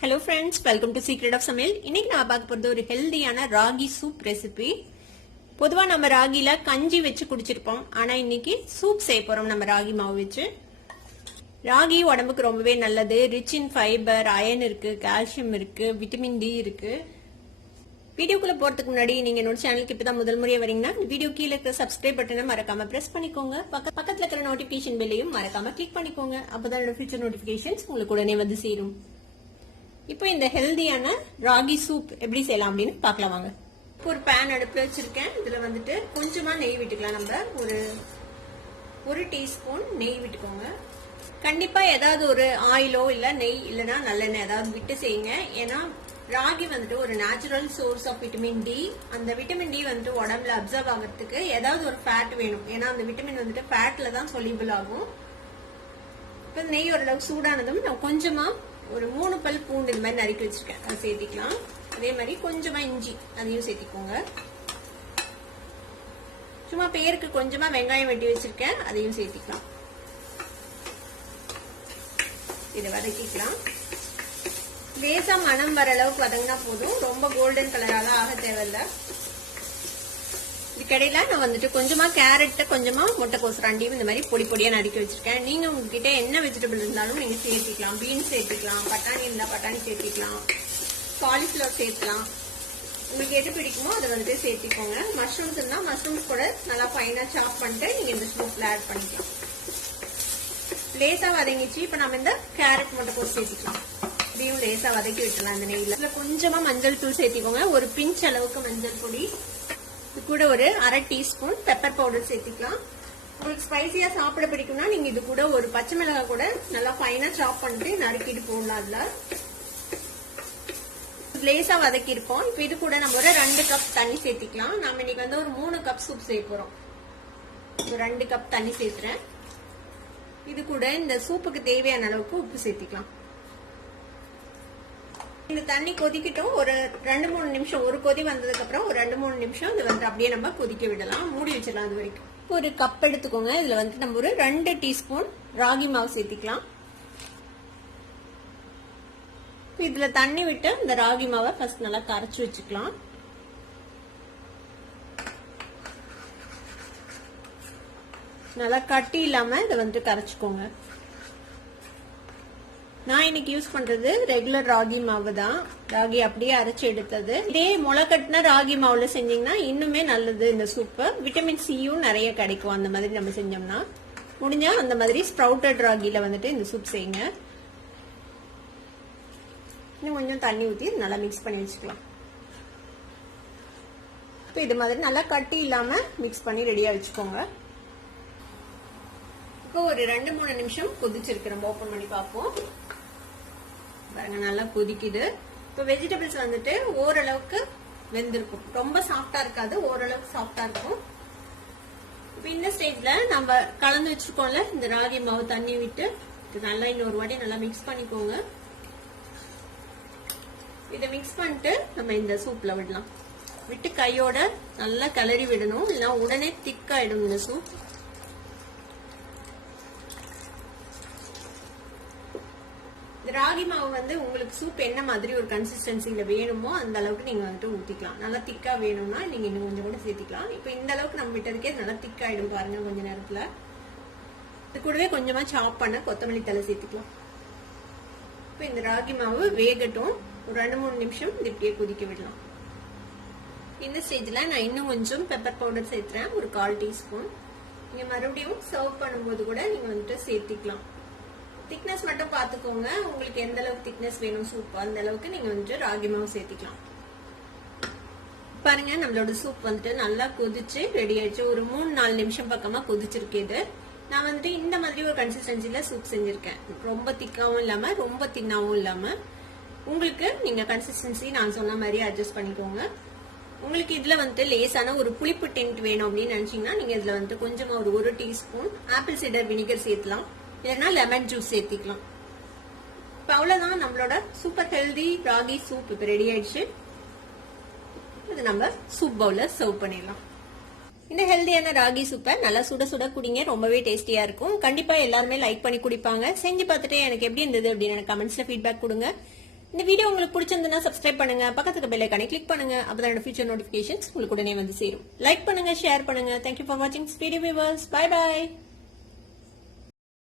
Hello friends, welcome to secret of சமையல். இன்னைக்கு நான் பார்க்க போகிறது ஒரு ஹெல்தியான ராகி சூப் ரெசிபி. பொதுவாக நம்ம ராகில கஞ்சி வச்சு குடிச்சிருப்போம், ஆனால் இன்னைக்கு சூப் செய்ய போகிறோம் நம்ம ராகி மாவு வச்சு. ராகி உடம்புக்கு ரொம்பவே நல்லது. ரிச் இன் ஃபைபர், அயன் இருக்கு, கால்சியம் இருக்கு, விட்டமின் டி இருக்கு. வீடியோக்குள்ள போறதுக்கு முன்னாடி நீங்க என்னோட சேனலுக்கு இப்பதான் முதல் முறையா வரீங்கன்னா வீடியோ கீழே இருக்கிற சப்ஸ்கிரைப் பட்டனை மறக்காம பிரஸ் பண்ணிக்கோங்க. பக்கத்துல இருக்கிற நோட்டிபிகேஷன் பெல்லையும் மறக்காம கிளிக் பண்ணிக்கோங்க. அப்பதான் என்னோட ஃபியூச்சர் நோட்டிபிகேஷன்ஸ் உங்களுக்கு உடனே வந்து சேரும். இப்போ இந்த ஹெல்தியான ராகி சூப் எப்படி செய்யலாம் அப்படின்னு பார்க்கலாம் வாங்க. ஒரு பேன் அடுப்புல வச்சிருக்கேன். இதுல வந்துட்டு கொஞ்சமா நெய் விட்டுக்கலாம். நம்ம ஒரு டீஸ்பூன் நெய் விட்டுக்கோங்க. கண்டிப்பா ஏதாவது ஒரு ஆயிலோ இல்ல நெய் இல்லைன்னா நல்லெண்ணெய் ஏதாவது விட்டு செய்யுங்க. ஏன்னா ராகி வந்துட்டு ஒரு natural source of vitamin D. அந்த விட்டமின் டி வந்துட்டு உடம்புல அப்சர்வ் ஆகிறதுக்கு ஏதாவது ஒரு ஃபேட் வேணும். ஏன்னா அந்த விட்டமின் வந்துட்டு ஃபேட்ல தான் சொல்யூபிள் ஆகும். இப்போ நெய் ஓரளவுக்கு சூடானதும் நான் கொஞ்சமா ஒரு 3 பல் பூண்டு இந்த மாதிரி நறுக்கி வச்சிருக்கேன், அதை சேர்த்திக்கலாம். அதே மாதிரி கொஞ்சமா இஞ்சி அதையும் சேர்த்திக்கோங்க. சும்மா பேருக்கு கொஞ்சமா வெங்காயம் வெட்டி வச்சிருக்கேன், அதையும் சேர்த்திக்கலாம். இதை வதக்கிக்கலாம். லேசா மனம் வர அளவுக்கு வதங்கினா போதும். ரொம்ப கோல்டன் கலரால ஆக தேவையில்லை. இதுக்கடையில நான் வந்துட்டு கொஞ்சமா கேரட், கொஞ்சமா முட்டைக்கோஸ் ரெண்டையும் இந்த மாதிரி பொடி பொடியா நறுக்கி வச்சிருக்கேன். நீங்க உங்ககிட்ட என்ன வெஜிடபிள் இருந்தாலும் நீங்க சேர்த்திக்கலாம். பீன்ஸ் சேர்த்திக்கலாம், பட்டாணி இருந்தா பட்டாணி சேர்த்திக்கலாம், காலிஃபிளவர் சேர்த்துக்கலாம். உங்களுக்கு எது பிடிக்குமோ அதை வந்துட்டு சேர்த்திக்கோங்க. மஷ்ரூம்ஸ் இருந்தா மஷ்ரூம்ஸ் கூட நல்லா ஃபைனா சாப் பண்ணிட்டு நீங்க இந்த சூப்ல ஆட் பண்ணிக்கலாம். லேசா வதங்கிச்சு. இப்ப நம்ம இந்த கேரட் முட்டைக்கோஸ் சேர்த்திக்கலாம். இதையும் லேசா வதக்கி விட்டுலாம் இந்த நெய்ல. இதுல கொஞ்சமா மஞ்சள் தூள் சேர்த்திக்கோங்க, ஒரு பிஞ்ச் அளவுக்கு மஞ்சள் பொடி. இது கூட ஒரு அரை டீஸ்பூன் பெப்பர் பவுடர் சேர்த்திக்கலாம். உங்களுக்கு ஸ்பைசியா சாப்பிட பிடிக்கும்னா நீங்க இது கூட ஒரு பச்சை மிளகாய் கூட நல்லா ஃபைனா சாப் பண்ணிட்டு நறுக்கிட்டு போடலாம். அதுல லேசா வதக்கி இருப்போம். இப்ப இது கூட நம்ம ஒரு 2 கப் தண்ணி சேர்த்திக்கலாம். நாம இன்னைக்கு வந்து ஒரு 3 கப் சூப் செய்ய போறோம். ஒரு 2 கப் தண்ணி சேர்த்துறேன். இது கூட இந்த சூப்புக்கு தேவையான அளவுக்கு உப்பு சேர்த்திக்கலாம். இந்த தண்ணி கொதிக்கிட்டோம். ஒரு 2-3 நிமிஷம், ஒரு கொதி வந்ததுக்கு அப்புறம் ஒரு 2-3 நிமிஷம் இது வந்து அப்படியே நம்ம கொதிக்க விடலாம். மூடி வச்சிடலாம் அது வரைக்கும். ஒரு கப் எடுத்துக்கோங்க. இதுல வந்து நம்ம ஒரு 2 டீஸ்பூன் ராகி மாவு சேர்த்திக்கலாம். இதுல தண்ணி விட்டு இந்த ராகி மாவை ஃபர்ஸ்ட் நல்லா கரைச்சு வச்சுக்கலாம். நல்லா கட்டி இல்லாம இதை வந்து கரைச்சுக்கோங்க. நான் இன்னைக்கு யூஸ் பண்றது ரெகுலர் ராகி மாவு தான். ராகி அப்படியே அரைச்சு எடுத்தது. இதே முளை கட்டின ராகி மாவுல செஞ்சீங்கன்னா இன்னுமே நல்லது. இந்த சூப்பு விட்டமின் சியும் நிறைய கிடைக்கும். அந்த மாதிரி நம்ம செஞ்சோம்னா முடிஞ்சா அந்த மாதிரி ஸ்ப்ரவுட்டட் ராகில வந்துட்டு இந்த சூப் செய்யுங்க. இன்னும் கொஞ்சம் தண்ணி ஊற்றி நல்லா மிக்ஸ் பண்ணி வச்சுக்கலாம். இப்போ இது மாதிரி நல்லா கட்டி இல்லாம மிக்ஸ் பண்ணி ரெடியா வச்சுக்கோங்க. இப்போ ஒரு 2-3 நிமிஷம் கொதிச்சிருக்கு. நம்ம ஓபன் பண்ணி பார்ப்போம். பாருங்க நல்லா கொதிக்குது. இப்போ வெஜிடபிள்ஸ் வந்துட்டு ஓரளவுக்கு வெந்திருக்கும். ரொம்ப சாஃப்டா இருக்காது, ஓரளவுக்கு சாஃப்டா இருக்கும். இப்போ இந்த ஸ்டேஜ்ல நம்ம கலந்து வச்சிருக்கோம்ல இந்த ராகி மாவு தண்ணி விட்டு நல்லா இன்னொரு வாட்டி நல்லா மிக்ஸ் பண்ணிக்கோங்க. இதை மிக்ஸ் பண்ணிட்டு நம்ம இந்த சூப்ல விடலாம். விட்டு கையோட நல்லா கிளறி விடணும், இல்லைன்னா உடனே திக்காயிடும் இந்த சூப். ராகி மாவு வந்து உங்களுக்கு சூப் என்ன மாதிரி ஒரு கன்சிஸ்டன்சில வேணுமோ அந்த அளவுக்கு நீங்க வந்துட்டு ஊத்திக்கலாம். நல்லா திக்கா வேணும்னா நீங்க இன்னும் கொஞ்சம் கூட சேர்த்திக்கலாம். இப்ப இந்த அளவுக்கு நம்ம விட்டதுக்கே நல்லா திக்காயிடும் பாருங்க கொஞ்ச நேரத்துல. இது கூடவே கொஞ்சமா சாப் பண்ண கொத்தமல்லி தழை சேர்த்துக்கலாம். இப்ப இந்த ராகி மாவு வேகட்டும். ஒரு 2-3 நிமிஷம் இது இப்படியே கொதிக்க விடலாம். இந்த ஸ்டேஜ்ல நான் இன்னும் கொஞ்சம் பெப்பர் பவுடர் சேர்த்துறேன், ஒரு 1/4 டீஸ்பூன். நீங்க மறுபடியும் சர்வ் பண்ணும்போது கூட நீங்க வந்துட்டு சேர்த்திக்கலாம். திக்னஸ் மட்டும் பாத்துக்கோங்க. உங்களுக்கு எந்த அளவுக்கு திக்னஸ் வேணும் சூப் அந்த அளவுக்கு நீங்க வந்துட்டு ராகி மாவு சேர்த்திக்கலாம். பாருங்க நம்மளோட சூப் வந்துட்டு நல்லா கொதிச்சு ரெடி ஆயிடுச்சு. ஒரு 3-4 நிமிஷம் பக்கமா கொதிச்சிருக்கு. இது நான் வந்துட்டு இந்த மாதிரி ஒரு கன்சிஸ்டன்சில சூப் செஞ்சிருக்கேன். ரொம்ப திக்காவும் இல்லாம ரொம்ப தின்னாவும் இல்லாம. உங்களுக்கு நீங்க கன்சிஸ்டன்சி நான் சொன்ன மாதிரி அட்ஜஸ்ட் பண்ணிக்கோங்க. உங்களுக்கு இதுல வந்துட்டு லேசான ஒரு புளிப்பு டென்ட் வேணும் அப்படின்னு நினைச்சீங்கன்னா நீங்க இதுல வந்துட்டு கொஞ்சமா ஒரு 1 டீஸ்பூன் ஆப்பிள் சைடர் வினிகர் சேர்த்துலாம், இல்லைன்னா லெமன் ஜூஸ் சேர்த்திக்கலாம். இப்ப அவ்வளவுதான், நம்மளோட சூப்பர் ஹெல்தி ராகி சூப் இப்ப ரெடி ஆயிடுச்சு. இது நம்ம சூப் பவுல்ல சர்வ் பண்ணிடலாம். இந்த ஹெல்தியான ராகி சூப்பை நல்லா சுட சுட குடிங்க, ரொம்பவே டேஸ்டியா இருக்கும். கண்டிப்பா எல்லாருமே லைக் பண்ணி குடிப்பாங்க. செஞ்சு பார்த்துட்டு எனக்கு எப்படி இருந்தது அப்படின்னு எனக்கு கமெண்ட்ஸ்ல ஃபீட்பேக் கொடுங்க. இந்த வீடியோ உங்களுக்கு பிடிச்சிருந்ததுன்னா சப்ஸ்கிரைப் பண்ணுங்க, பக்கத்துக்கு பெல் ஐகானை கிளிக் பண்ணுங்க. அப்பதான் என்னோட ஃபியூச்சர் நோட்டிபிகேஷன்ஸ் உங்களுக்கு உடனே வந்து சேரும். லைக் பண்ணுங்க, ஷேர் பண்ணுங்க. தேங்க்யூ ஃபார் வாட்சிங் வீடியோ வியூவர்ஸ். Bye by.